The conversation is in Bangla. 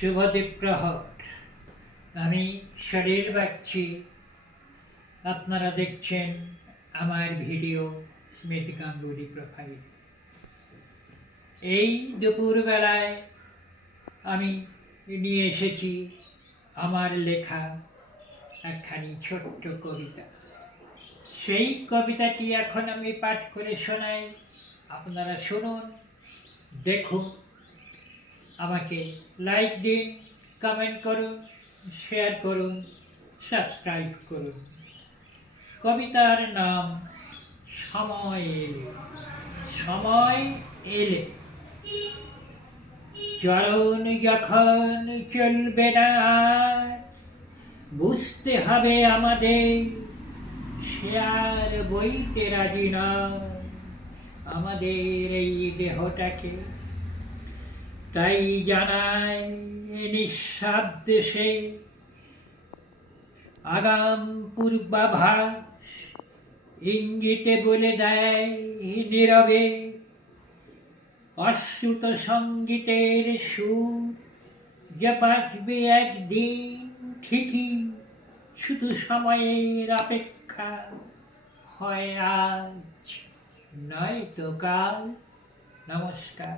শুভদীপ প্রহর। আমি শরীর বাগচি। আপনারা দেখছেন আমার ভিডিও স্মিত গাঙ্গুলি প্রোফাইল। এই দুপুরবেলায় আমি নিয়ে এসেছি আমার লেখা একখানি ছোট্ট কবিতা। সেই কবিতাটি এখন আমি পাঠ করে শোনাই। আপনারা শুনুন, দেখুন, আমাকে লাইক দিন, কমেন্ট করুন, শেয়ার করুন, সাবস্ক্রাইব করুন। কবিতার নাম সময় এলে। সময় এলে চরণ যখন চলবে না আর, বুঝতে হবে আমাদের সে আর বইতে রাজি নয় আমাদের এই দেহটাকে। তাই জানাই নিঃশব্দে সে আগাম পূর্বাভাস, ইঙ্গিতে বলে দেয় নীরবে অশ্রুত সঙ্গীতের সুর, যে বাঁচবে একদিন ঠিকই, শুধু সময়ের অপেক্ষা হয় আজ নয়তো কাল। নমস্কার।